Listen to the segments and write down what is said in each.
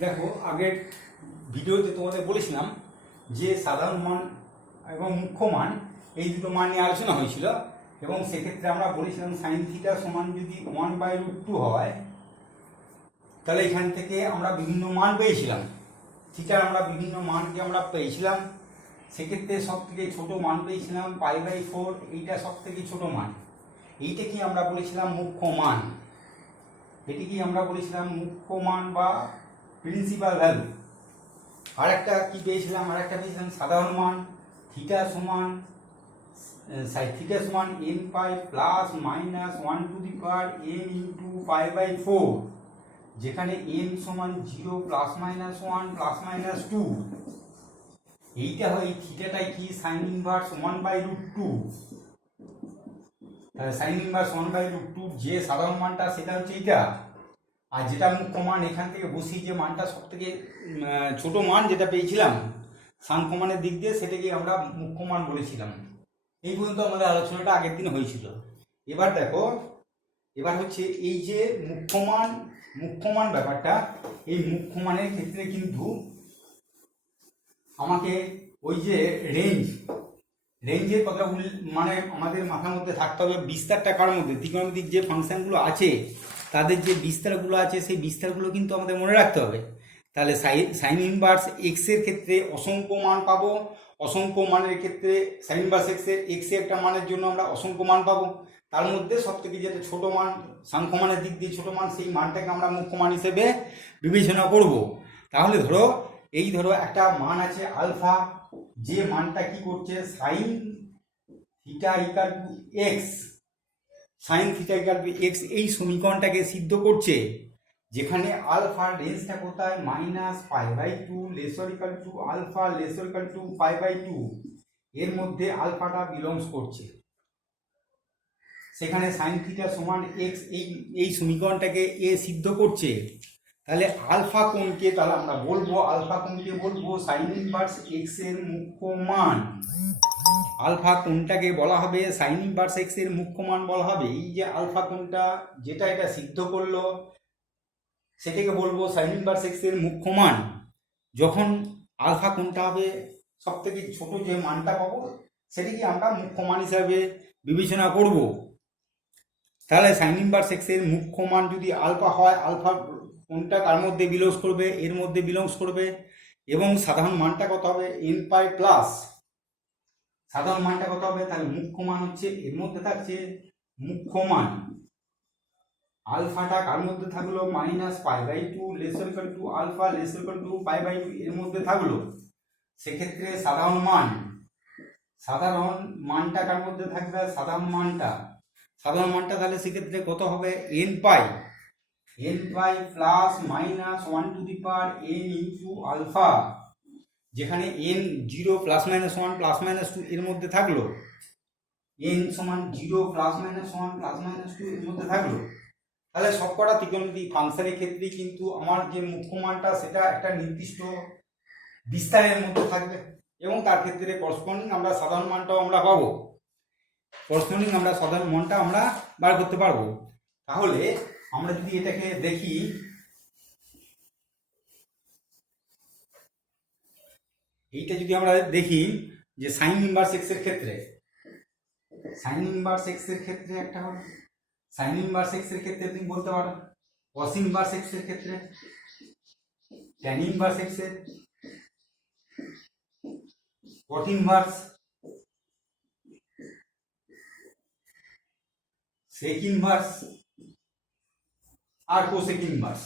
দেখো, আগের ভিডিওতে তোমাদের বলেছিলাম যে সাধারণ মান এবং মুখ্য মান এই দুটো মান নিয়ে আলোচনা হয়েছিল, এবং সেক্ষেত্রে আমরা বলেছিলাম সাইন থিটা সমান যদি 1/√2 হয় তাহলে এখান থেকে আমরা বিভিন্ন মান পেয়েছিলাম। থিটার আমরা বিভিন্ন মানকে আমরা পেয়েছিলাম। সেক্ষেত্রে সব থেকে ছোটো মান পেয়েছিলাম π/4, এইটা সব থেকে ছোটো মান। এইটা কি আমরা বলেছিলাম মুখ্য মান, এটি কি আমরা বলেছিলাম মুখ্য মান বা প্রিন্সিপাল ভ্যালু। আর একটা কি পেয়েছিলাম, আর একটা পেয়েছিলাম সাধারণ মান থিটা সমান n π plus minus 1/n into π/4, যেখানে n সমান 0 প্লাস মাইনাস 1 প্লাস মাইনাস 2। এইটা হয় থিটাটাই কি সাইন ইনভার্স 1/√2। তাহলে সাইন ইনভার্স 1/√2 যে সাধারণ মানটা সেটা হচ্ছে এইটা, আর যেটা মুখ্য মান এখান থেকে বসি যে মানটা সব থেকে ছোট মান যেটা পেয়েছিলাম সাংখ্য মানের দিক দিয়ে, সেটাকে আমরা মুখ্য মান বলেছিলাম। এই পর্যন্ত আমাদের আলোচনাটা আগের দিন হয়েছিল। এবার দেখো, এবার হচ্ছে এই যে মুখ্য মান ব্যাপারটা, এই মুখ্য মানের ক্ষেত্রে কিন্তু আমাকে ওই যে রেঞ্জের কথাগুলি মানে আমাদের মাথার মধ্যে থাকতে হবে। বিস্তারটা কার মধ্যে, ত্রিকোণমিতিক যে ফাংশনগুলো আছে তাদের যে বিস্তারগুলো আছে সেই বিস্তারগুলো কিন্তু আমাদের মনে রাখতে হবে। তাহলে সাইন ইনভার্স এক্স এর ক্ষেত্রে অসংখ্য মান পাবো, অসংখ্য মানের ক্ষেত্রে সাইন ইনভার্স এক্স এর একটা মানের জন্য আমরা অসংখ্য মান পাবো। তার মধ্যে সব থেকে যেটা ছোট মান, সাংখ্য মানের দিক দিয়ে ছোট মান, সেই মানটাকে আমরা মুখ্য মান হিসেবে বিবেচনা করব। তাহলে ধরো একটা মান আছে আলফা, যে মানটা কি করছে sine theta equal to x, sine theta equal to x এই সমীকরণটাকে সিদ্ধ করছে, যেখানে আলফার রেঞ্জটা কোথায় -π/2 lesser equal to alpha lesser equal to π/2, এর মধ্যে আলফাটা বিলংস করছে। সেখানে সাইন থিটা সমান এক্স এই সমীকরণটাকে এ সিদ্ধ করছে। তাহলে আলফা কোণকে তাহলে আমরা বলবো, আলফা কোণকে বলবো সাইন ইনভার্স এক্স এর মুখ্য মান। আলফা কোণটাকে বলা হবে সাইন ইনভার্স এক্স এর মুখ্য মান বলা হবে। এই যে আলফা কোণটা যেটা এটা সিদ্ধ করলো সেটাকে বলবো সাইন ইনভার্স এক্স এর মুখ্য মান। যখন আলফা কোণটা হবে সব থেকে ছোট যে মানটা পাবো সেটাকে আমরা মুখ্য মান হিসাবে বিবেচনা করব। তাহলে সাইন ইনভার্স এক্স এর মুখ্য মান যদি আলফা হয়, আলফা কোনটা কার মধ্যে বিলংস করবে, এর মধ্যে বিলংস করবে। এবং সাধারণ মানটা কত হবে n π প্লাস, সাধারণ মানটা কত হবে, তাহলে মুখ্য মান হচ্ছে এর মধ্যে থাকছে মুখ্য মান আলফাটা কার মধ্যে থাকলো -π/2 lesser equal to alpha lesser equal to π/2 এর মধ্যে থাকলো। সেক্ষেত্রে সাধারণ মানটা কার মধ্যে থাকবে, সাধারণ মানটা তাহলে সেক্ষেত্রে কত হবে n π plus minus 1/n into alpha, যেখানে n 0 plus minus 1 plus minus 2 এর মধ্যে থাকলো, n সমান 0 প্লাস মাইনাস 1 প্লাস মাইনাস 2 এর মধ্যে থাকলো। তাহলে সবকটা ত্রিকোণমিতিক ফাংশনের ক্ষেত্রে কিন্তু আমার যে মুখ্য মানটা সেটা একটা নির্দিষ্ট বিস্তারের মধ্যে থাকবে, এবং তার ক্ষেত্রে করসপন্ডিং আমরা সাধারণ মানটাও আমরা পাবো, করসপন্ডিং আমরা সাধারণ মানটা আমরা বার করতে পারবো। তাহলে আমরা যদি এটাকে দেখি, এইটা যদি আমরা দেখি যে সাইন ইনভার্স এক্স এর ক্ষেত্রে, সাইন ইনভার্স এক্স এর ক্ষেত্রে একটা হবে, সাইন ইনভার্স এক্স এর ক্ষেত্রে তুমি বলতে পারো কস ইনভার্স এক্স এর ক্ষেত্রে, ট্যান ইনভার্স এক্স এর, কট ইনভার্স, সেক ইনভার্স আর কোসেক ইনভার্স।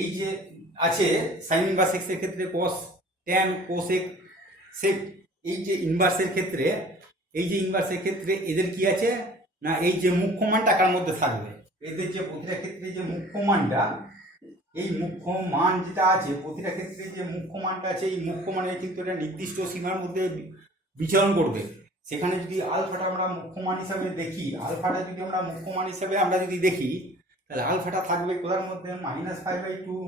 এই যে আছে সাইন ইনভার্স এক্স এর ক্ষেত্রে কস, ট্যান, কোসেক, সেক, এই যে ইনভার্সের ক্ষেত্রে, এই যে ইনভার্সের ক্ষেত্রে এদের কি আছে না, এই যে মুখ্য মান টাকার মধ্যে থাকবে। এদের যে প্রতিটা ক্ষেত্রে যে মুখ্য মানটা, এই মুখ্য মান যেটা আছে প্রতিটা ক্ষেত্রে যে মুখ্য মানটা আছে, এই মুখ্য মানের কিন্তু একটা নির্দিষ্ট সীমার মধ্যে বিচরণ করবে। সেখানে যদি আলফাটা আমরা মুখ্য মান হিসাবে দেখি, আলফাটা যদি আমরা মুখ্য মান হিসাবে আমরা যদি দেখি, তাহলে আলফাটা থাকবে কোথার মধ্যে -π/2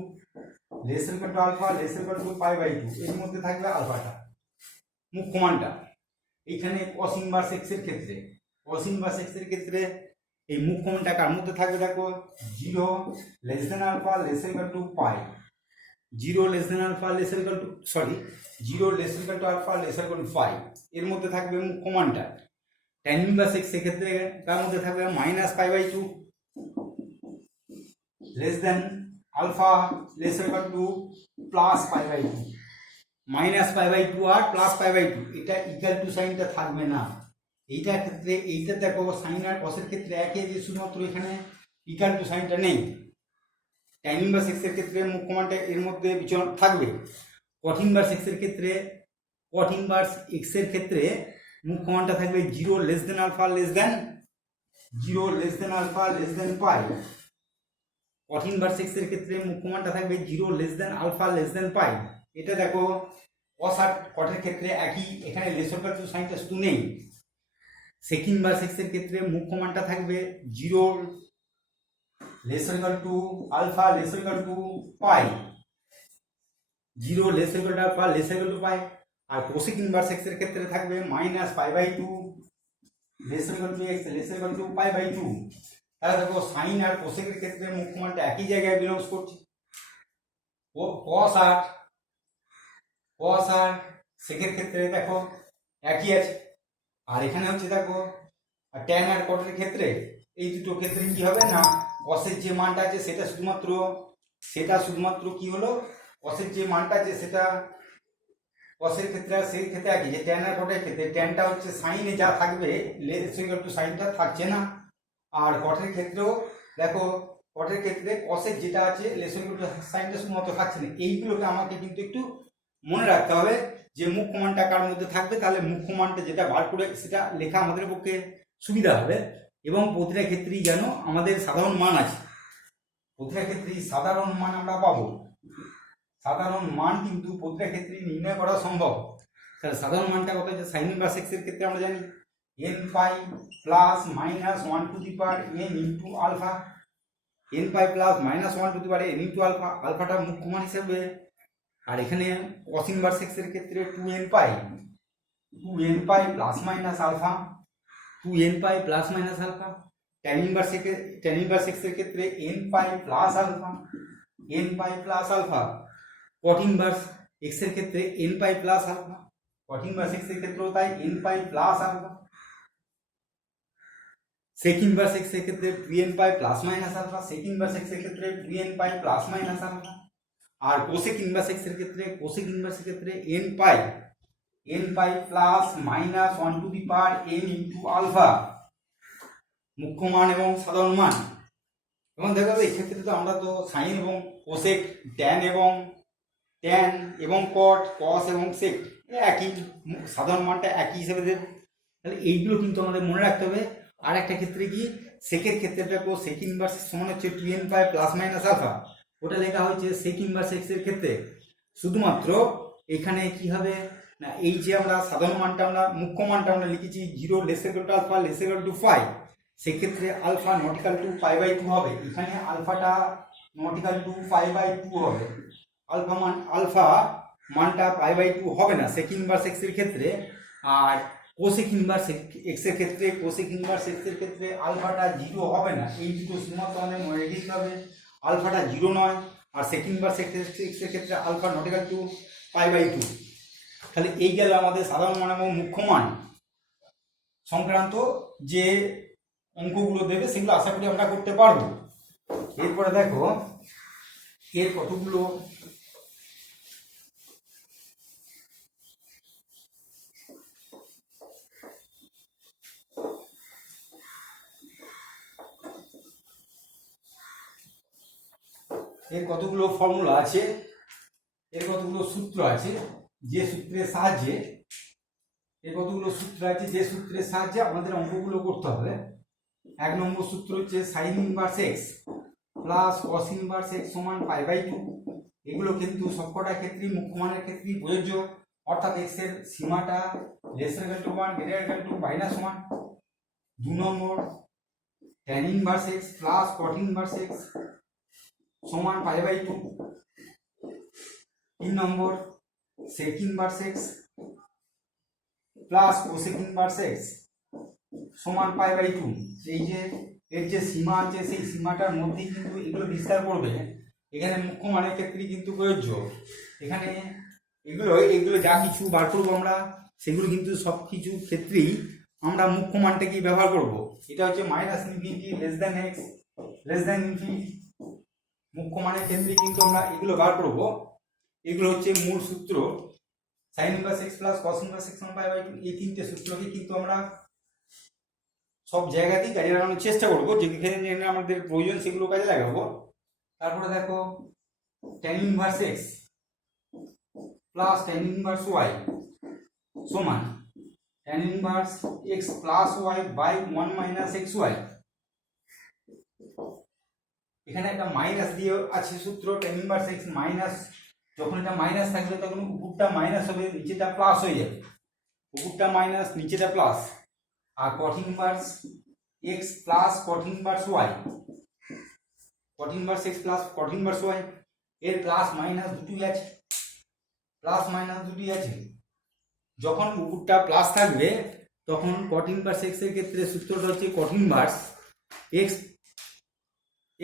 lesser equal to alpha lesser equal to π/2 এর মধ্যে থাকবে আলফাটা মুখ্য মানটা। এইখানে কস ইনভার্স এক্স এর ক্ষেত্রে এই মুখ কমনটা কার মধ্যে থাকবে দেখো, 0 less than alpha less equal to pi, 0 less than alpha less equal to 0 less equal to alpha less equal to pi, এর মধ্যে থাকবে মুখ কমনটা। tan ইনভার্স x সেক্ষেত্রে কার মধ্যে থাকবে minus pi by 2 less than alpha less equal to plus pi by 2, minus pi by 2 আর plus pi by 2, এটা ইকুয়াল টু সাইনটা থাকবে না। এইটার ক্ষেত্রে এইটা দেখো সাইন আর কসের ক্ষেত্রে একই আছে, শুধুমাত্র এখানে ইকুয়াল টু সাইনটা নেই। tan ইনভার্স x এর ক্ষেত্রে মুখ কমানটা এর মধ্যে বিচরণ থাকবে। cot ইনভার্স x এর ক্ষেত্রে cot ইনভার্স x এর ক্ষেত্রে মুখ কমানটা থাকবে 0 less than alpha less than 0 less than alpha less than pi. cot inverse x এর ক্ষেত্রে মুখ কমানটা থাকবে 0 less than alpha less than pi. এটা দেখো cos আর cot এর ক্ষেত্রে একই, এখানে লেস ইকুয়াল টু সাইনটা শুধু নেই। sec ইনভার্স x এর ক্ষেত্রে মুখ কমানটা থাকবে 0 less equal to alpha less equal to pi, 0 less equal to alpha less equal to pi. আর cosec ইনভার্স x এর ক্ষেত্রে থাকবে minus pi by 2 less equal to x less equal to pi by 2। তাহলে দেখো sign আর cosec এর ক্ষেত্রে মুখ কমানটা একই জায়গায় বিলংস করছে। ও cos আর sec এর ক্ষেত্রে দেখো একই আছে। আর এখানে হচ্ছে দেখো tan আর cot এর ক্ষেত্রে এই দুটো ক্ষেত্রে কি হবে না, cos এর যে মানটা আছে সেটা শুধুমাত্র কি হলো, cos এর যে মানটা আছে সেটা cos এর ক্ষেত্রে আর সেই ক্ষেত্রে একই, যে tan আর cot এর ক্ষেত্রে tanটা হচ্ছে সাইনে যা থাকবে লেস ইকুয়াল টু সাইনটা থাকছে না। আর cot এর ক্ষেত্রেও দেখো cot এর ক্ষেত্রে cos এর যেটা আছে লেস ইকুয়াল টু সাইনটা শুধুমাত্র থাকছে না। এইগুলোকে আমাকে কিন্তু একটু মনে রাখতে হবে যে মুখ কমানটা কার মধ্যে থাকবে, তাহলে মুখ কমানটা যেটা বার করে সেটা লেখা আমাদের পক্ষে সুবিধা হবে। এবং প্রতিটা ক্ষেত্রেই যেন আমাদের সাধারণ মান আছে, প্রতিটা ক্ষেত্রেই সাধারণ মান আমরা পাবো। সাধারণ মান কিন্তু প্রতিটা ক্ষেত্রেই নির্ণয় করা সম্ভব। তাহলে সাধারণ মানটা কত, যে সাইন ইনভার্স x এর ক্ষেত্রে আমরা জানি n pi plus minus 1 to the power n into alpha, n pi plus minus 1 to the power n into alpha, আলফাটা মুখ কমান হিসেবে। আর এখানে cos ইনভার্স x এর ক্ষেত্রে 2n pi plus minus alpha, 2n pi plus minus alpha. tan inverse x এর ক্ষেত্রে n pi plus alpha, n pi plus alpha. cot inverse x এর ক্ষেত্রে n pi plus alpha, cot inverse x এর ক্ষেত্রেও তাই n pi plus alpha. sec inverse x এর ক্ষেত্রে 2n pi plus minus alpha, sec inverse x এর ক্ষেত্রে 2n pi plus minus alpha. আর cosec ইনভার্স x এর ক্ষেত্রে n pi plus minus 1 to the power n into alpha, মুখ্য মান এবং সাধারণ মান। এবং দেখা যাবে এই ক্ষেত্রে তো আমরা তো সাইন এবং cosec, tan এবং cot, cos এবং sec একই, সাধারণ মানটা একই হিসেবে দেবে। তাহলে এইগুলো কিন্তু আমাদের মনে রাখতে হবে। আর একটা ক্ষেত্রে কি, সেকের ক্ষেত্রে দেখো sec ইনভার্স সমান হচ্ছে 2n pi plus minus alpha, ওটা লেখা হয়েছে sec ইনভার্স x এর ক্ষেত্রে। শুধুমাত্র এখানে কি হবে না, এই যে আমরা সাধারণ মানটা আমরা মুখ্য মানটা আমরা লিখেছি 0 less equal to alpha less equal to pi, সেক্ষেত্রে alpha not equal to pi by 2 হবে। এখানে আলফাটা not equal to pi by 2 হবে, আলফা মানটা পাই বাই 2 হবে না sec ইনভার্স x এর ক্ষেত্রে। আর cosec ইনভার্স x এর ক্ষেত্রে আলফাটা 0 হবে না। এই দুটো শুধুমাত্র আমাদের মনে রেখে হবে, আলফাটা 0 নয়। আর sec ইনভার্স x এর ক্ষেত্রে alpha not equal to pi by 2। তাহলে এই গেল আমাদের সাধারণ মান এবং মুখ্য মান সংক্রান্ত যে অঙ্কগুলো দেবে সেগুলো আশা করি আমরা করতে পারবো। এরপরে দেখো এর কতগুলো ফর্মুলা আছে, এর কতগুলো সূত্র আছে, যে সূত্রের সাহায্যে আমাদের অঙ্কগুলো করতে হবে। 1 নম্বর সূত্র হচ্ছে sign inverse x plus cos inverse x সমান পাই বাই 2। এগুলো কিন্তু সবকটা ক্ষেত্রেই মুখ্য মানের ক্ষেত্রেই প্রযোজ্য, অর্থাৎ x এর সীমাটা less equal to 1 greater equal to minus 1। 2 number tan inverse x plus cot inverse x সমান pi by 2। 3 number sec inverse x plus cosec inverse x সমান পাই বাই 2। এই যে এর যে সীমা আছে সেই সীমাটার মধ্যেই কিন্তু এগুলো বিস্তার করবে। এখানে মুখ্য মানের ক্ষেত্রে কিন্তু প্রযোজ্য। এখানে এগুলো যা কিছু বার করবো আমরা, সেগুলো কিন্তু সব কিছু ক্ষেত্রেই আমরা মুখ্য মানটাকেই ব্যবহার করব। এটা হচ্ছে minus infinity less than x less than infinity, মুখ্য মানের ক্ষেত্রে কিন্তু আমরা এগুলো বার করব। এগুলো হচ্ছে মূল সূত্র, sine inverse x plus cos inverse x pi by 2, এই তিনটে সূত্রকে কিন্তু আমরা সব জায়গাতেই কাজে লাগানোর চেষ্টা করবো, যেখানে আমাদের প্রয়োজন সেগুলো কাজে লাগাবো। তারপরে দেখো tan inverse x plus tan inverse y সমান tan inverse x plus y by 1 minus x y. এখানে একটা মাইনাস দিয়ে আছে সূত্র, tan ইনভার্স এক্স মাইনাস, যখন এটা মাইনাস থাকবে তখন উপরটা মাইনাস হবে, নিচেটা প্লাস হয়ে যাবে, উপরটা মাইনাস নিচেটা প্লাস। আর cot inverse x plus cot inverse y, cot inverse x plus cot inverse y এর প্লাস মাইনাস দুটোই আছে, প্লাস মাইনাস দুটোই আছে। যখন উপরটা প্লাস থাকবে তখন cot ইনভার্স এক্স এর ক্ষেত্রে সূত্রটা হচ্ছে cot inverse x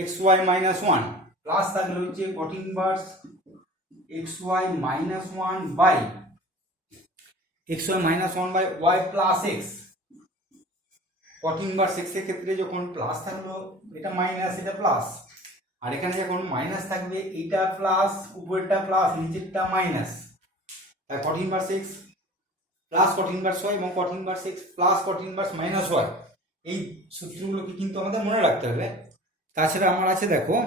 x y minus one, plus থাকলে হচ্ছে cot inverse x y minus one by x y minus one by y plus x. cot inverse x এর ক্ষেত্রে যখন প্লাস থাকলো এটা মাইনাস এটা প্লাস, আর এখানে যখন মাইনাস থাকবে এটা প্লাস উপরেরটা প্লাস নিচেরটা মাইনাস, তাই cot inverse x plus cot inverse y এবং cot inverse x plus cot inverse minus y, এই সূত্রগুলোকে কিন্তু আমাদের মনে রাখতে হবে। তাছাড়া আমার আছে দেখো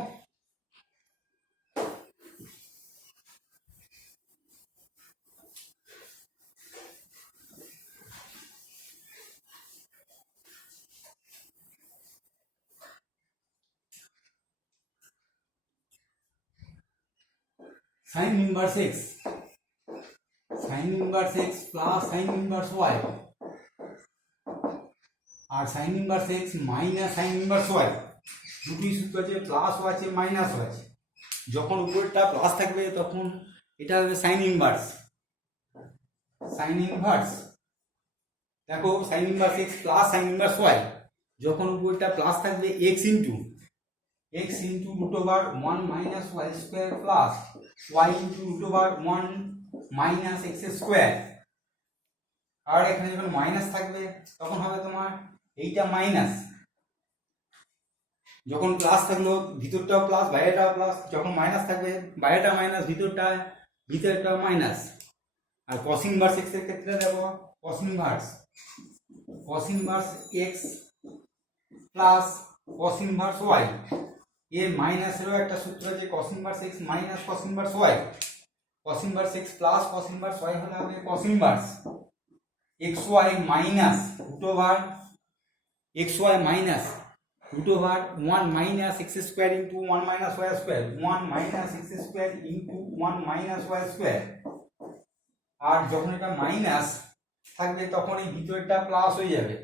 sine inverse x, sine inverse x plus sine inverse y, আর sine inverse x minus sine inverse y, দুটোই সূত্র আছে, প্লাসও আছে মাইনাসও আছে। যখন উপরেরটা প্লাস থাকবে তখন এটা হবে সাইন ইনভার্স, সাইন ইনভার্স দেখো sine inverse x plus sine inverse y, যখন উপরেরটা প্লাস থাকবে x into root over 1 minus y square plus y into root over 1 minus x square. আর এখানে যখন মাইনাস থাকবে তখন হবে তোমার এইটা মাইনাস, যখন প্লাস থাকলো ভিতরটাও প্লাস বাইরেটাও প্লাস, যখন মাইনাস থাকবে বাইরেটা মাইনাস ভিতরটাও মাইনাস। আর cos ইনভার্স এক্স এর ক্ষেত্রে দেখো cos inverse x plus cos inverse y এর মাইনাসেরও একটা সূত্র আছে, cos inverse x minus cos inverse y, cos inverse x plus cos inverse y হলে হবে cos inverse x y minus root over x y minus root over 1 minus x square into 1 minus y square, 1 minus x square into 1 minus y square। আর যখন এটা minus থাকবে তখন এই ভিতরটা plus হয়ে যাবে,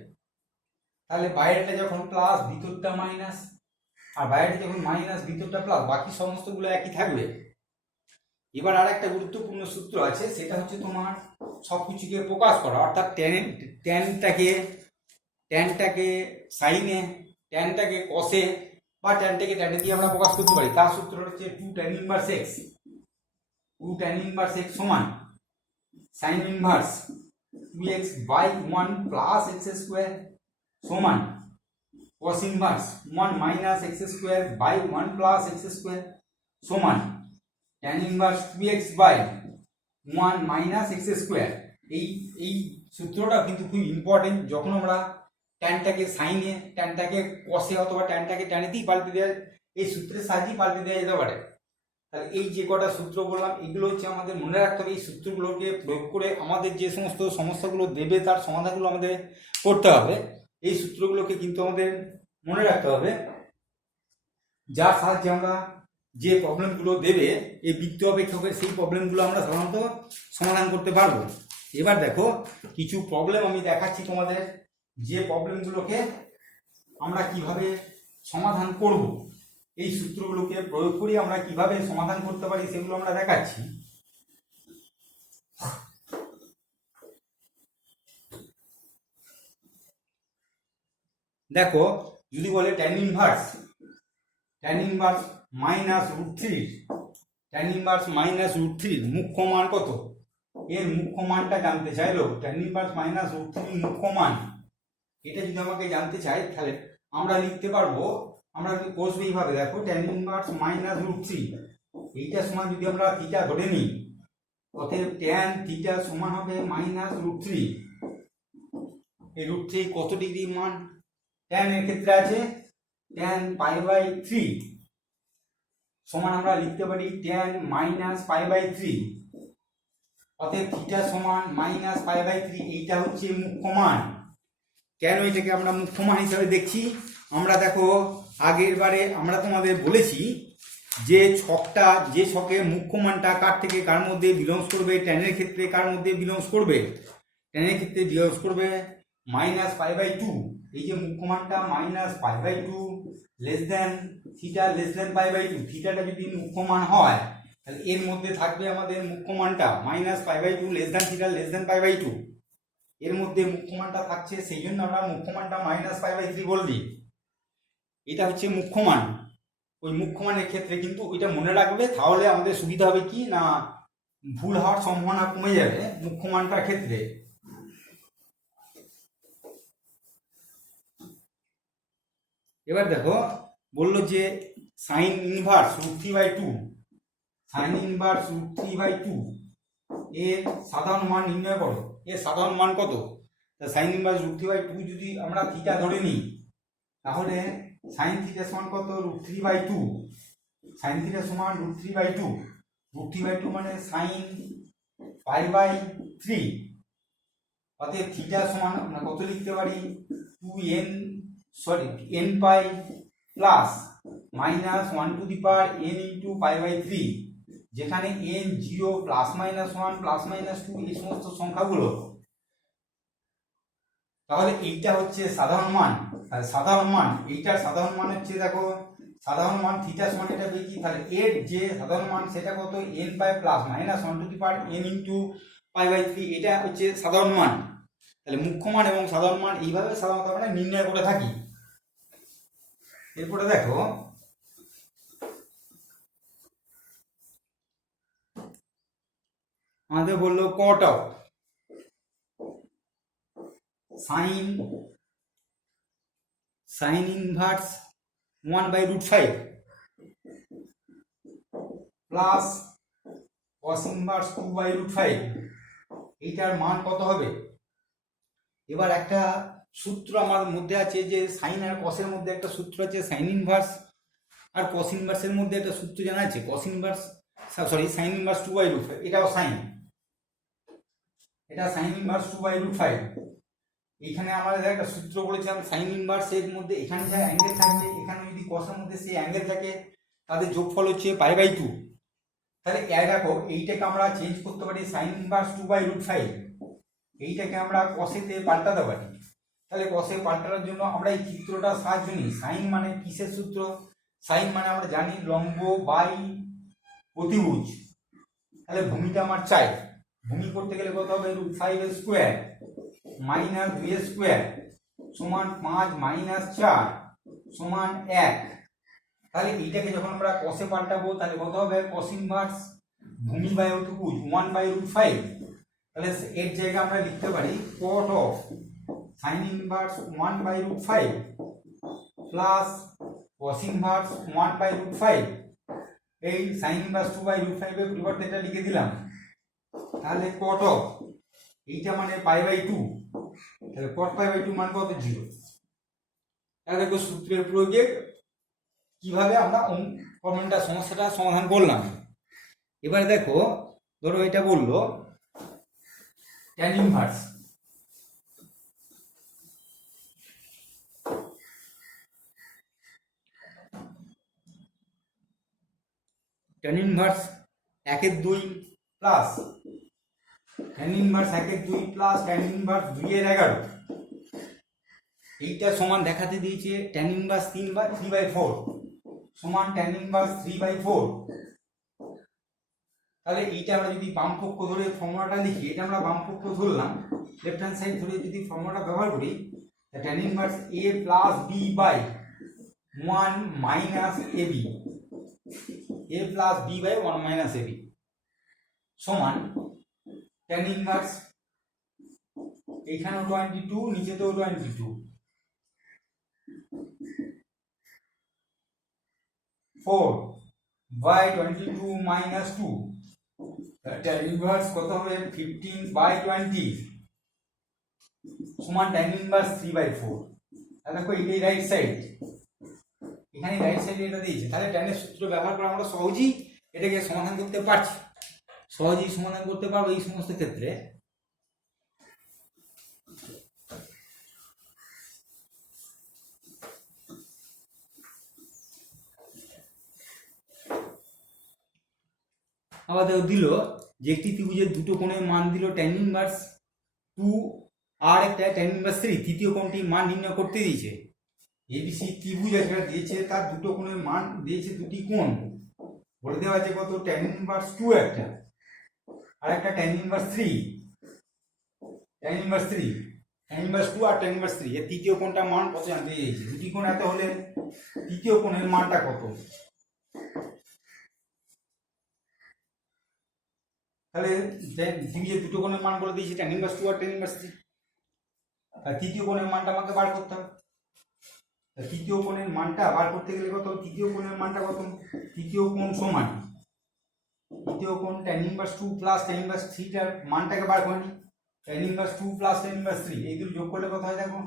তাহলে বাইরেটা যখন প্লাস ভিতরটা মাইনাস, আর বাইরেটা যখন মাইনাস ভিতরটা প্লাস, বাকি সমস্তগুলো একই থাকবে। এবার আর একটা গুরুত্বপূর্ণ সূত্র আছে, সেটা হচ্ছে তোমার সবকিছুকে প্রকাশ করা, অর্থাৎ ট্যানটাকে সাইনে, ট্যানটাকে কসে বা ট্যানটাকে ট্যানে দিয়ে আমরা প্রকাশ করতে পারি। তার সূত্র হচ্ছে 2 tan inverse x, 2 tan inverse x সমান sine inverse 2x by 1 plus x square সমান cos inverse 1 minus x square by 1 plus x square সমান tan inverse 2x by 1 minus x square. এই সূত্রটা কিন্তু খুব ইম্পর্টেন্ট, যখন আমরা ট্যানটাকে সাইনে, ট্যানটাকে কসে অথবা ট্যানটাকে ট্যানেতেই পাল্টে দেওয়া, এই সূত্রের সাহায্যেই পাল্টে দেওয়া যেতে পারে। তাহলে এই যে কটা সূত্র বললাম এগুলো হচ্ছে আমাদের মনে রাখতে হবে, এই সূত্রগুলোকে প্রয়োগ করে আমাদের যে সমস্ত সমস্যাগুলো দেবে তার সমাধানগুলো আমাদের করতে হবে। এই সূত্রগুলোকে কিন্তু আমাদের মনে রাখতে হবে, যার সাহায্যে আমরা যে প্রবলেমগুলো দেবে এই বৃত্ত অপেক্ষকের সেই প্রবলেমগুলো আমরা সাধারণত সমাধান করতে পারবো। এবার দেখো কিছু প্রবলেম আমি দেখাচ্ছি তোমাদের, যে প্রবলেমগুলোকে আমরা কিভাবে সমাধান করব, এই সূত্রগুলোকে প্রয়োগ করে আমরা কিভাবে সমাধান করতে পারি সেগুলো আমরা দেখাচ্ছি। দেখো যদি বলে tan inverse minus root three, tan inverse minus root three মুখ্য মান কত, এর মুখ্য মানটা জানতে চাইলো, tan inverse minus root three মুখ্য মান, এটা যদি আমাকে জানতে চাই তাহলে আমরা লিখতে পারবো, আমরা যদি বসবো এইভাবে, দেখো tan inverse minus root three, এইটার সমান যদি আমরা থিটা ধরে নিই, অতএব ট্যান থিটা সমান হবে মাইনাস রুট থ্রি। এই রুট থ্রি কত ডিগ্রি মান, ট্যান এর ক্ষেত্রে আছে ট্যান পাই বাই থ্রি, সমান আমরা লিখতে পারি tan minus pi by three, অতএব থিটা সমান মাইনাস পাই বাই থ্রি, এইটা হচ্ছে মুখ্য মান। কেন এটাকে আমরা মুখ্য মান হিসাবে দেখছি, আমরা দেখো আগের বারে আমরা তোমাদের বলেছি যে ছকটা, যে ছকের মুখ্য মানটা কার থেকে কার মধ্যে বিলংস করবে, ট্যানের ক্ষেত্রে কার মধ্যে বিলংস করবে, ট্যানের ক্ষেত্রে বিলংস করবে মাইনাস পাই বাই টু, এই যে মুখ্য মানটা minus pi by two less than theta less than pi by two, থিটাটা যদি মুখ্য মান হয় তাহলে এর মধ্যে থাকবে আমাদের মুখ্য মানটা minus pi by two less than theta less than pi by two, এর মধ্যে মুখ্য মানটা থাকছে, সেই জন্য আমরা মুখ্য মানটা মাইনাস পাই বাই থ্রি বললি, এটা হচ্ছে মুখ্য মান। ওই মুখ্য মানের ক্ষেত্রে কিন্তু ওইটা মনে রাখবে, তাহলে আমাদের সুবিধা হবে কি না, ভুল হওয়ার সম্ভাবনা কমে যাবে মুখ্য মানটার ক্ষেত্রে। এবার দেখো বললো যে sine inverse root three by two, sine inverse root three by two এর সাধারণ মান নির্ণয় করো, এর সাধারণ মান কত, sine inverse root three by two যদি আমরা থিটা ধরে নিই তাহলে সাইন থিটা সমান কত, root three by two, sine theta সমান root three by two, root three by two মানে সাইন পাই বাই থ্রি, অতএব থিটা সমান আমরা কত লিখতে পারি, two n n pi plus minus one to the power n into pi by three, যেখানে n zero plus minus one plus minus two এই সমস্ত সংখ্যাগুলো, তাহলে এইটা হচ্ছে সাধারণ মান। সাধারণ মান, এইটার সাধারণ মান হচ্ছে, দেখো সাধারণ মান থিটা সমান এটা বেশি, তাহলে এর যে সাধারণ মান সেটা কত, n pi plus minus one to the power n into pi by three, এটা হচ্ছে সাধারণ মান। তাহলে মুখ্য মান এবং সাধারণ মান এইভাবে সাধারণত আমরা নির্ণয় করে থাকি। এরপরে দেখো আমাদের বললো cot of sine inverse 1/√5 plus cos inverse 2/√5, এইটার মান কত হবে। এবার একটা সূত্র আমার মধ্যে আছে যে সাইন আর কসের মধ্যে একটা সূত্র আছে, সাইন ইনভার্স আর কস ইনভার্সের মধ্যে একটা সূত্র জানা আছে, কস ইনভার্স সাইন ইনভার্স 2/√5, এটাও সাইন, এটা সাইন ইনভার্স 2/√5। এইখানে আমাদের একটা সূত্র বলেছিলাম সাইন ইনভার্স এর মধ্যে এখানে যা অ্যাঙ্গেল থাকবে, এখানে যদি কসের মধ্যে সেই অ্যাঙ্গেল থাকে, তাদের যোগফল হচ্ছে পাই বাই টু। তাহলে দেখো এইটাকে আমরা চেঞ্জ করতে পারি সাইন ইনভার্স 2/√5, এইটাকে আমরা কসেতে পাল্টাতে পারি। তাহলে কসে পাল্টানোর জন্য আমরা এই চিত্রটা সাহায্য নিই। সাইন মানে কিসের সূত্র, সাইন মানে আমরা জানি লম্ব বাই অতিভুজ, তাহলে ভূমিটা আমার চাই, ভূমি করতে গেলে কত হবে, √5² মাইনাস 2² সমান 5 মাইনাস 4 সমান 1। তাহলে এইটাকে যখন আমরা কসে পাল্টাবো তাহলে কত হবে, কস ইনভার্স ভূমি বাই অতিভুজ 1/√5, তাহলে এর জায়গায় আমরা লিখতে পারি cot of sine inverse 1/√5 plus cos inverse 1/√5, এই সাইন ইনভার্স 2/√5 এর পরিবর্তে এটা লিখে দিলাম। তাহলে কট অফ এইটা মানে পাই বাই টু, তাহলে কট পাই বাই টু মান কত, 0। তাহলে দেখো সূত্রের প্রয়োগে কিভাবে আমরা প্রবলেমটা সমস্যাটা সমাধান করলাম। এবারে দেখো ধরো এটা বললো tan inverse, tan inverse 1/2 plus tan inverse 1/2 plus tan inverse 2/11, এইটা সমান দেখাতে দিয়েছে ট্যান ইনভার্স 3/4 সমান ট্যান ইনভার্স 3/4। তাহলে এইটা আমরা যদি বাম পক্ষ ধরে ফর্মুলাটা লিখি, এটা আমরা বাম পক্ষ ধরলাম, লেফট হ্যান্ড সাইড ধরে যদি ফর্মুলাটা ব্যবহার করি, tan inverse a plus b by 1 minus a b, a plus b by 1 minus a b সমান tan ইনভার্স এইখানেও 22 নিচেতেও 22 4 বাই 22 মাইনাস 2 tan ইনভার্স কত হবে 15 বাই 20 সমান tan ইনভার্স 3 বাই 4। তাহলে দেখো এই রাইট সাইড, এখানে রাইট সাইডে এটা দিয়েছে, তাহলে tan এর সূত্র ব্যবহার করে আমরা সহজেই এটাকে সমাধান করতে পারছি, সহজেই সমাধান করতে পারবো এই সমস্ত ক্ষেত্রে। আবার দেখো দিল যে একটি ত্রিভুজের দুটো কোণের মান দিল tan ইনভার্স 2 আর একটা tan ইনভার্স 3, তৃতীয় কোণটির মান নির্ণয় করতে দিয়েছে। এবিসি ত্রিভুজ একটা দিয়েছে, তার দুটো কোণের মান দিয়েছে, দুটি কোণ বলে দেওয়া আছে কত tan ইনভার্স 2 একটা আর একটা tan inverse 3, tan inverse 3, tan inverse 2 আর tan ইনভার্স 3 এর তৃতীয় কোণটার মান কত জানতে দিয়েছে। দুটি কোণ এত হলে তৃতীয় কোণের মানটা কত, তাহলে ত্রিভুজের দুটো কোণের মান বলে দিয়েছি tan ইনভার্স 2 আর tan ইনভার্স 3, আর তৃতীয় কোণের মানটা আমাকে বার করতে হবে। তৃতীয় কোণের মানটা বার করতে গেলে কত, তৃতীয় কোণের মানটা কত, তৃতীয় কোণ সমান তৃতীয় কোণ tan inverse 2 plus tan inverse 3 টার মানটাকে বার করে নি, tan inverse 2 plus tan inverse 3 এই দুটো যোগ করলে কত হয় দেখো,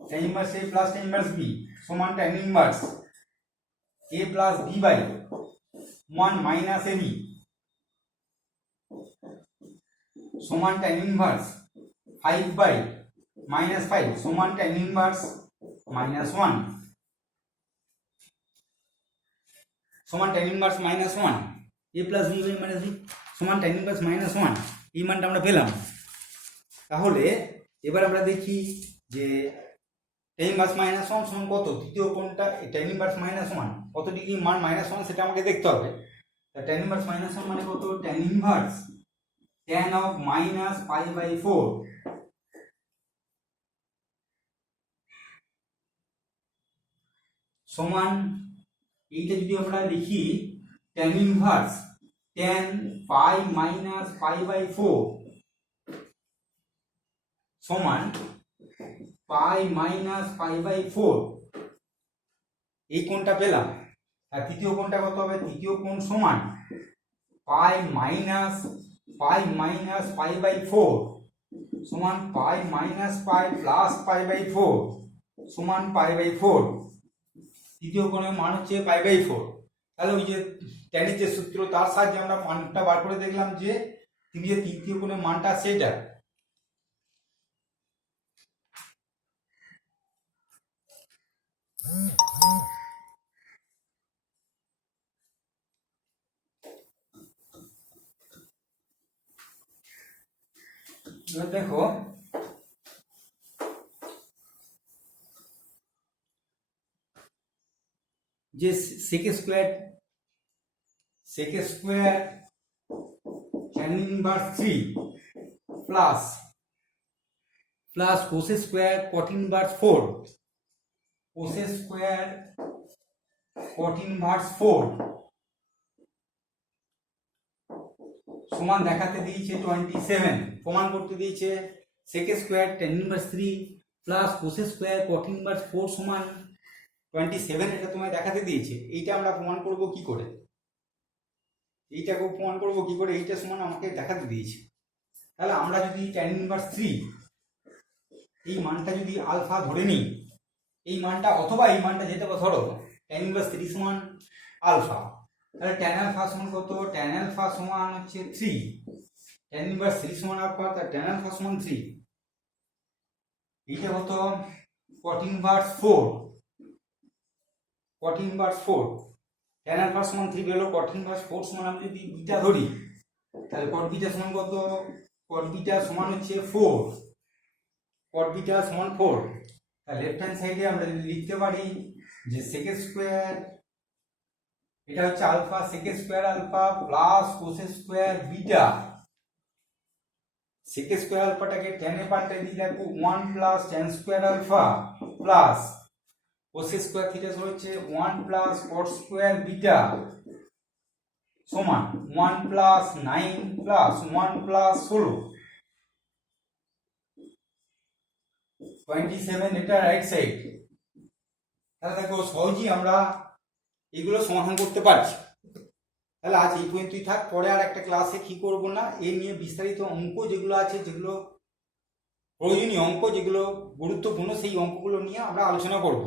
tan inverse a plus tan inverse b সমান tan inverse a plus b by 1 minus ab সমান tan ইনভার্স 5 বাই মাইনাস 5 সমান tan ইনভার্স মাইনাস 1 সমান tan inverse minus 1 a plus b by minus b সমান tan inverse minus 1, এই মানটা আমরা পেলাম। তাহলে এবার আমরা দেখি যে tan ইনভার্স মাইনাস 1 সমান কত, তৃতীয় কোণটা tan ইনভার্স মাইনাস 1 কত ডিগ্রি মান মাইনাস 1 সেটা আমাকে দেখতে হবে। তা tan ইনভার্স মাইনাস 1 মানে কত, tan inverse tan of minus pi by 4 সমান এইটা যদি আমরা লিখি tan inverse tan pi minus pi by 4 সমান পাই মাইনাস পাই বাই 4, এই কোণটা পেলাম। আর তৃতীয় কোণটা কত হবে, তৃতীয় কোণ সমান পাই মাইনাস পাই বাই 4 সমান pi minus pi plus pi by 4 সমান পাই বাই 4, তৃতীয় কোণের মান হচ্ছে পাই বাই 4। তাহলে ওই যে tan এর যে সূত্র তার সাহায্যে আমরা মানটা বার করে দেখলাম যে ত্রিভুজের তৃতীয় কোণের মানটা সেটা। দেখো যে sec square tan inverse 3 plus cos square cot inverse 4 cos square cot inverse 4 সমান দেখাতে দিয়েছে 27, প্রমাণ করতে দিয়েছে sec square tan inverse 3 plus cos square cot inverse 4 সমান 27, এটা তোমায় দেখাতে দিয়েছে। এইটা আমরা প্রমাণ করব কি করে, এইটাকেও প্রমাণ করব কি করে, এইটা সমান আমাকে দেখাতে দিয়েছে। তাহলে আমরা যদি tan ইনভার্স 3 এই মানটা যদি আলফা ধরে নিই, এই মানটা অথবা এই মানটা যেটা ধরো tan ইনভার্স 3 সমান আলফা, তাহলে tan আলফা সমান কত, tan আলফা সমান হচ্ছে 3, tan ইনভার্স 3 সমান আলফা, তাহলে tan আলফা সমান 3, এইটা কত cot ইনভার্স 4 tan আলফা সমান 3 বেরোলো, cot ইনভার্স 4 সমান আমি যদি বিটা ধরি তাহলে cot বিটা সমান কত, cot বিটা সমান হচ্ছে 4, cot বিটা সমান 4। তাহলে লেফট হ্যান্ড সাইডে আমরা যদি লিখতে পারি যে sec স্কয়ার এটা হচ্ছে alpha, sec square alpha plus cos square beta sec square আলফাটাকে tan এ পাল্টে দিয়ে লিখবো 1 plus tan square alpha plus cos square theta হচ্ছে 1 প্লাস cot স্কোয়ার বিটা সমান 1 প্লাস 9 প্লাস 1 প্লাস 16 27 এটা রাইট সাইড। তাহলে দেখো সহজেই আমরা এগুলো সমাধান করতে পারছি। তাহলে আজ এই পর্যন্তই থাক, পরে আর একটা ক্লাসে কি করব না, এ নিয়ে বিস্তারিত অঙ্ক যেগুলো আছে, যেগুলো প্রয়োজনীয় অঙ্ক, যেগুলো গুরুত্বপূর্ণ, সেই অঙ্কগুলো নিয়ে আমরা আলোচনা করব।